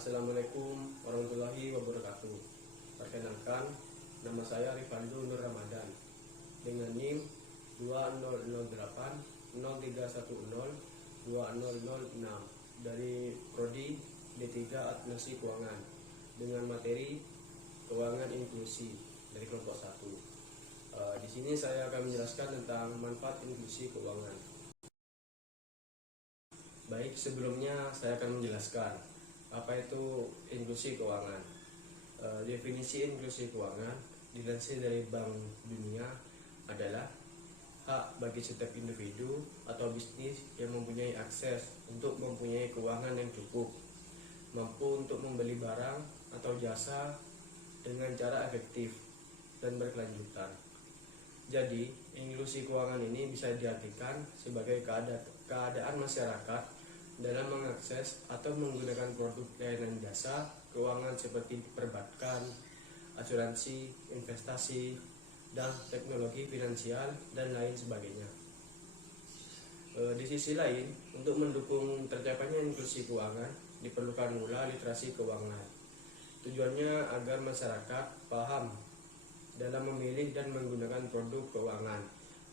Assalamualaikum warahmatullahi wabarakatuh. Perkenalkan, nama saya Rifaldo Nur Ramadan dengan NIM 2008 0310 2006 dari Prodi D3 Administrasi Keuangan dengan materi Keuangan Inklusi dari kelompok 1. Di sini saya akan menjelaskan tentang manfaat inklusi keuangan. Baik, sebelumnya saya akan menjelaskan apa itu inklusi keuangan. Definisi inklusi keuangan dilansir dari Bank Dunia adalah hak bagi setiap individu atau bisnis yang mempunyai akses untuk mempunyai keuangan yang cukup, mampu untuk membeli barang atau jasa dengan cara efektif dan berkelanjutan. Jadi, inklusi keuangan ini bisa diartikan sebagai keadaan masyarakat dalam mengakses atau menggunakan produk layanan jasa keuangan seperti perbankan, asuransi, investasi, dan teknologi finansial dan lain sebagainya. Di sisi lain, untuk mendukung tercapainya inklusi keuangan diperlukan pula literasi keuangan. Tujuannya agar masyarakat paham dalam memilih dan menggunakan produk keuangan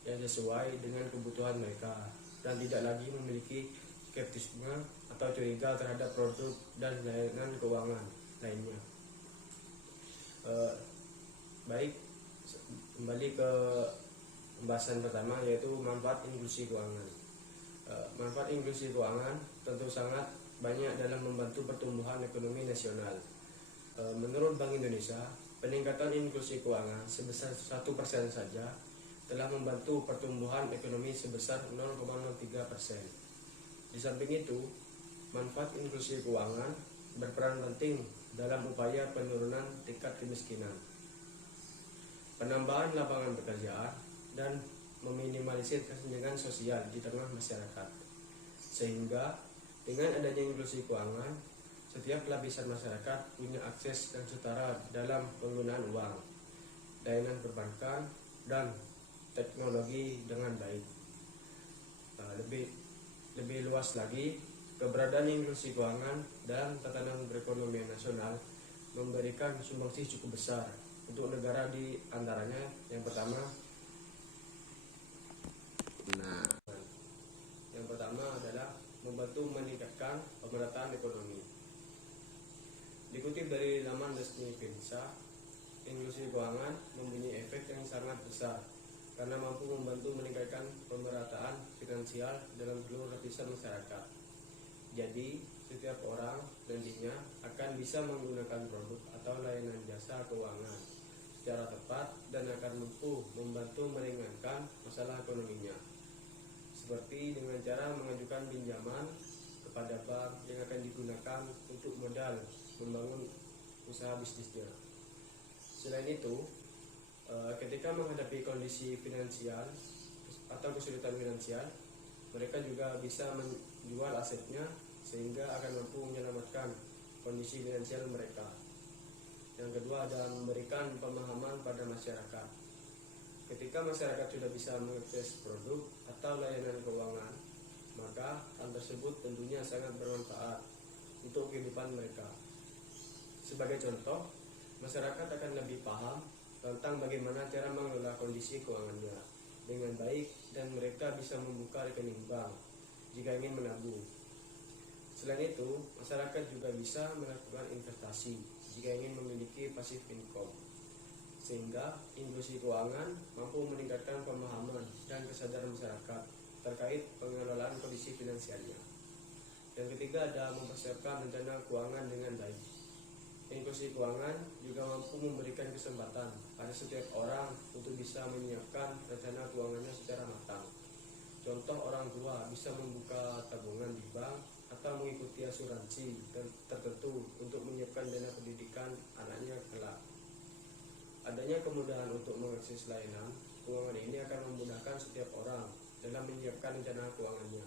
yang sesuai dengan kebutuhan mereka dan tidak lagi memiliki skeptisme atau curiga terhadap produk dan layanan keuangan lainnya. Baik, kembali ke pembahasan pertama, yaitu manfaat inklusi keuangan. Manfaat inklusi keuangan tentu sangat banyak dalam membantu pertumbuhan ekonomi nasional. Menurut Bank Indonesia, peningkatan inklusi keuangan sebesar 1% saja telah membantu pertumbuhan ekonomi sebesar 0,03%. Di samping itu, manfaat inklusi keuangan berperan penting dalam upaya penurunan tingkat kemiskinan, penambahan lapangan pekerjaan, dan meminimalisir kesenjangan sosial di tengah masyarakat. Sehingga dengan adanya inklusi keuangan, setiap lapisan masyarakat punya akses yang setara dalam penggunaan uang, layanan perbankan, dan teknologi dengan baik. Lebih luas lagi, keberadaan inklusi keuangan dalam tatanan perekonomian nasional memberikan sumbangsih cukup besar untuk negara, di antaranya yang pertama adalah membantu meningkatkan pemerataan ekonomi. Dikutip dari laman resmi Finsa, inklusi keuangan mempunyai efek yang sangat besar karena mampu membantu meningkatkan pemerataan finansial dalam seluruh lapisan masyarakat. Jadi, setiap orang nantinya akan bisa menggunakan produk atau layanan jasa keuangan secara tepat dan akan mampu membantu meringankan masalah ekonominya, seperti dengan cara mengajukan pinjaman kepada bank yang akan digunakan untuk modal membangun usaha bisnisnya. Selain itu, ketika menghadapi kondisi finansial atau kesulitan finansial, mereka juga bisa menjual asetnya sehingga akan mampu menyelamatkan kondisi finansial mereka. Yang kedua adalah memberikan pemahaman pada masyarakat. Ketika masyarakat sudah bisa mengakses produk atau layanan keuangan, maka hal tersebut tentunya sangat bermanfaat untuk kehidupan mereka. Sebagai contoh, masyarakat akan lebih paham tentang bagaimana cara mengelola kondisi keuangannya dengan baik dan mereka bisa membuka rekening bank jika ingin menabung. Selain itu, masyarakat juga bisa melakukan investasi jika ingin memiliki passive income. Sehingga inklusi keuangan mampu meningkatkan pemahaman dan kesadaran masyarakat terkait pengelolaan kondisi finansialnya. Yang ketiga ada mempersiapkan rencana keuangan dengan baik. Inklusi keuangan juga mampu memberikan kesempatan pada setiap orang untuk bisa menyiapkan rencana keuangannya secara matang. Contoh, orang tua bisa membuka tabungan di bank atau mengikuti asuransi tertentu untuk menyiapkan dana pendidikan anaknya kelak. Adanya kemudahan untuk mengakses layanan keuangan ini akan memudahkan setiap orang dalam menyiapkan rencana keuangannya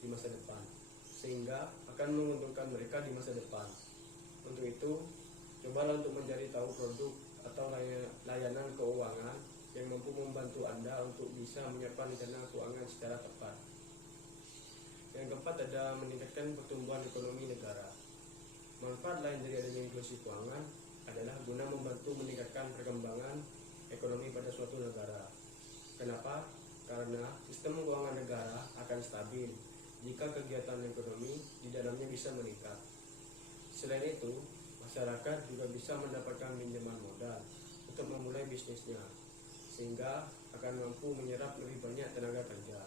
di masa depan, sehingga akan menguntungkan mereka di masa depan. Untuk itu, cobalah untuk mencari tahu produk atau layanan keuangan yang mampu membantu Anda untuk bisa menyiapkan rencana keuangan secara tepat. Yang keempat ada meningkatkan pertumbuhan ekonomi negara. Manfaat lain dari adanya inklusi keuangan adalah guna membantu meningkatkan perkembangan ekonomi pada suatu negara. Kenapa? Karena sistem keuangan negara akan stabil jika kegiatan ekonomi di dalamnya bisa meningkat. Selain itu, masyarakat juga bisa mendapatkan pinjaman modal untuk memulai bisnisnya, sehingga akan mampu menyerap lebih banyak tenaga kerja.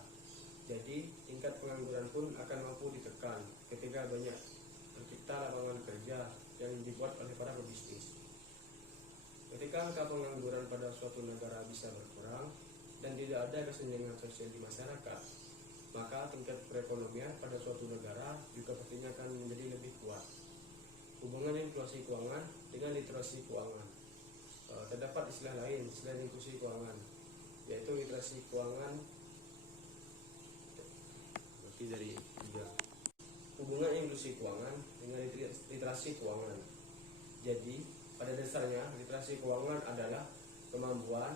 Jadi, tingkat pengangguran pun akan mampu ditekan ketika banyak tercipta lapangan kerja yang dibuat oleh para pebisnis. Ketika angka pengangguran pada suatu negara bisa berkurang dan tidak ada kesenjangan sosial di masyarakat, maka tingkat perekonomian pada suatu negara juga pastinya akan menjadi lebih kuat. Hubungan inklusi keuangan dengan literasi keuangan. Terdapat istilah lain selain inklusi keuangan, yaitu literasi keuangan. Berarti dari tiga. Hubungan inklusi keuangan dengan literasi keuangan. Jadi, pada dasarnya literasi keuangan adalah kemampuan,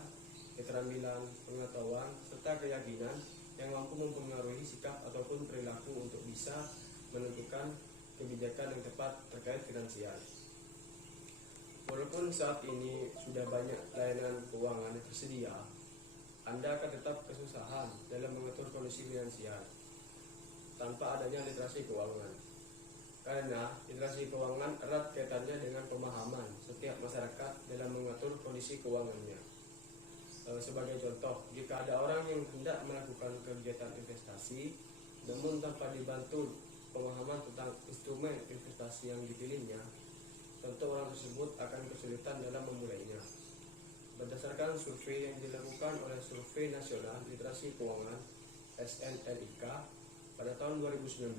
keterampilan, pengetahuan, serta keyakinan yang mampu mempengaruhi sikap ataupun perilaku untuk bisa menentukan kebijakan yang tepat terkait finansial. Walaupun saat ini sudah banyak layanan keuangan yang tersedia, Anda akan tetap kesusahan dalam mengatur kondisi finansial tanpa adanya literasi keuangan. Karena literasi keuangan erat kaitannya dengan pemahaman setiap masyarakat dalam mengatur kondisi keuangannya. Sebagai contoh, jika ada orang yang hendak melakukan kegiatan investasi, namun tanpa dibantu pemahaman tentang instrumen investasi yang dipilihnya, tentu orang tersebut akan kesulitan dalam memulainya. Berdasarkan survei yang dilakukan oleh Survei Nasional Literasi Keuangan (SNLIK) pada tahun 2019,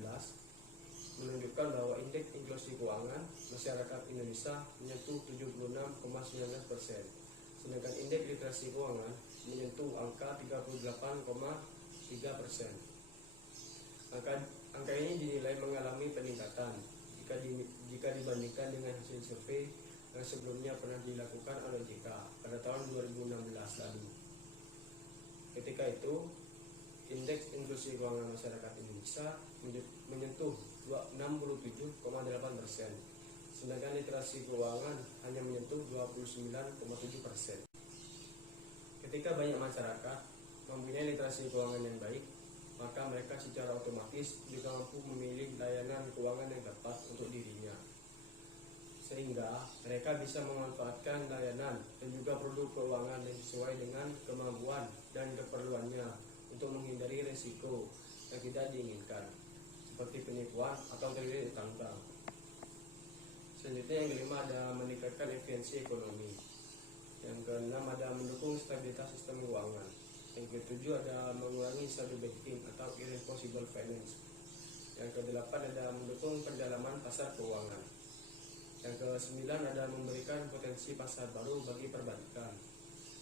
menunjukkan bahwa indeks inklusi keuangan masyarakat Indonesia menyentuh 76,19%, sedangkan indeks literasi keuangan menyentuh angka 38,3%. Angka ini dinilai mengalami peningkatan jika dibandingkan dengan hasil survei yang sebelumnya pernah dilakukan oleh OJK pada tahun 2016 lalu. Ketika itu, indeks inklusi keuangan masyarakat Indonesia menyentuh 67,8%, sedangkan literasi keuangan hanya menyentuh 29,7%. Ketika banyak masyarakat mempunyai literasi keuangan yang baik, maka mereka secara otomatis juga mampu memilih layanan keuangan yang tepat untuk dirinya, sehingga mereka bisa memanfaatkan layanan dan juga produk keuangan yang sesuai dengan kemampuan dan keperluannya untuk menghindari risiko yang tidak diinginkan, seperti penipuan atau terjadi utang. Selanjutnya yang kelima ada meningkatkan efisiensi ekonomi. Yang keenam ada mendukung stabilitas sistem keuangan. Yang ketujuh ada mengurangi shadow banking atau irresponsible finance. Yang kedelapan ada mendukung pendalaman pasar keuangan. Yang kesembilan ada memberikan potensi pasar baru bagi perbankan.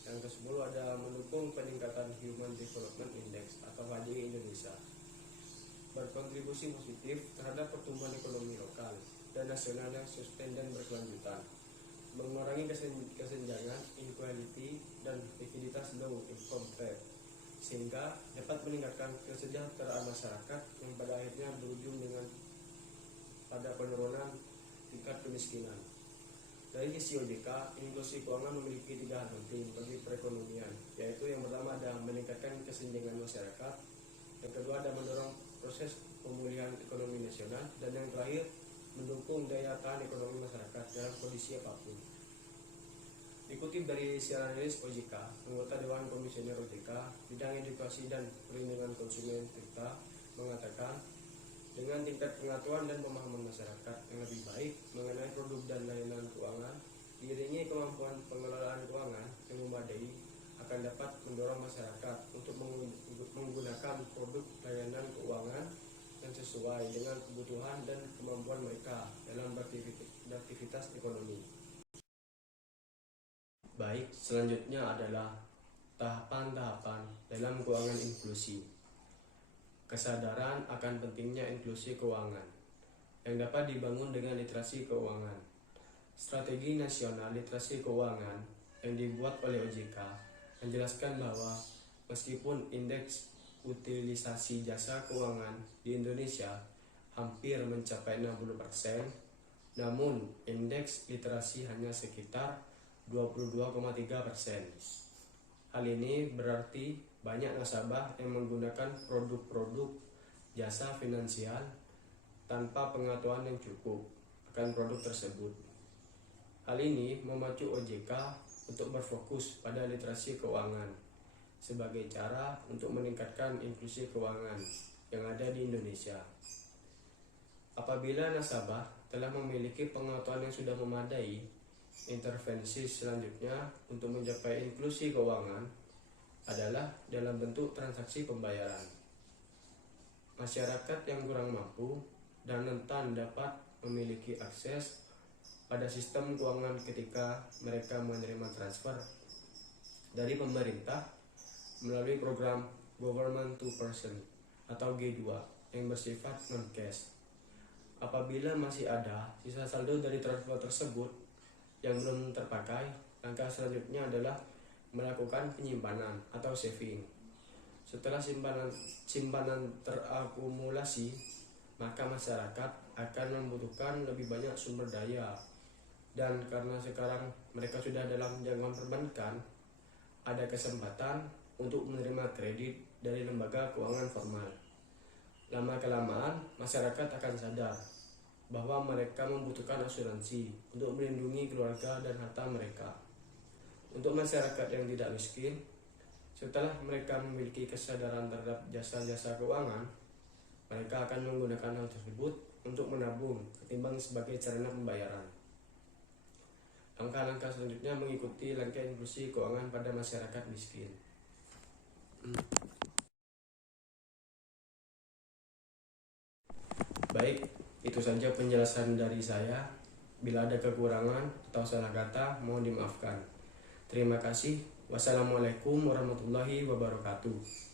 Yang ke-10 ada mendukung peningkatan Human Development Index atau HDI Indonesia, berkontribusi positif terhadap pertumbuhan ekonomi lokal dan nasional yang sustain dan berkelanjutan, mengurangi kesenjangan inequality dan likuiditas low income trade, sehingga dapat meningkatkan kesejahteraan masyarakat yang pada akhirnya berujung dengan pada penurunan tingkat kemiskinan. Dari sisi OJK, inklusi keuangan memiliki 3 hal penting bagi perekonomian, yaitu yang pertama ada meningkatkan kesenjangan masyarakat, yang kedua ada mendorong proses pemulihan ekonomi nasional, dan yang terakhir mendukung daya tahan ekonomi masyarakat dalam kondisi apapun. Dikutip dari siaran rilis OJK, anggota Dewan Komisioner OJK bidang edukasi dan perlindungan konsumen TIRTA mengatakan, dengan tingkat pengetahuan dan pemahaman masyarakat yang lebih baik mengenai produk dan layanan keuangan, diiringi kemampuan pengelolaan keuangan yang memadai, akan dapat mendorong masyarakat untuk menggunakan produk layanan keuangan yang sesuai dengan kebutuhan dan kemampuan mereka dalam beraktivitas ekonomi. Baik, selanjutnya adalah tahapan-tahapan dalam keuangan inklusi. Kesadaran akan pentingnya inklusi keuangan yang dapat dibangun dengan literasi keuangan. Strategi nasional literasi keuangan yang dibuat oleh OJK menjelaskan bahwa meskipun indeks utilisasi jasa keuangan di Indonesia hampir mencapai 60%, namun indeks literasi hanya sekitar 22,3%. Hal ini berarti banyak nasabah yang menggunakan produk-produk jasa finansial tanpa pengetahuan yang cukup akan produk tersebut. Hal ini memacu OJK untuk berfokus pada literasi keuangan sebagai cara untuk meningkatkan inklusi keuangan yang ada di Indonesia. Apabila nasabah telah memiliki pengetahuan yang sudah memadai, intervensi selanjutnya untuk mencapai inklusi keuangan adalah dalam bentuk transaksi pembayaran. Masyarakat yang kurang mampu dan rentan dapat memiliki akses pada sistem keuangan ketika mereka menerima transfer dari pemerintah melalui program Government to Person atau G2 yang bersifat non-cash. Apabila masih ada sisa saldo dari transfer tersebut yang belum terpakai, langkah selanjutnya adalah melakukan penyimpanan atau saving. Setelah simpanan terakumulasi, maka masyarakat akan membutuhkan lebih banyak sumber daya. Dan karena sekarang mereka sudah dalam jangkauan perbankan, ada kesempatan untuk menerima kredit dari lembaga keuangan formal. Lama-kelamaan, masyarakat akan sadar bahwa mereka membutuhkan asuransi untuk melindungi keluarga dan harta mereka. Untuk masyarakat yang tidak miskin, setelah mereka memiliki kesadaran terhadap jasa-jasa keuangan, mereka akan menggunakan hal tersebut untuk menabung ketimbang sebagai sarana pembayaran. Langkah-langkah selanjutnya mengikuti langkah inklusi keuangan pada masyarakat miskin. Baik, itu saja penjelasan dari saya. Bila ada kekurangan atau salah kata, mohon dimaafkan. Terima kasih. Wassalamualaikum warahmatullahi wabarakatuh.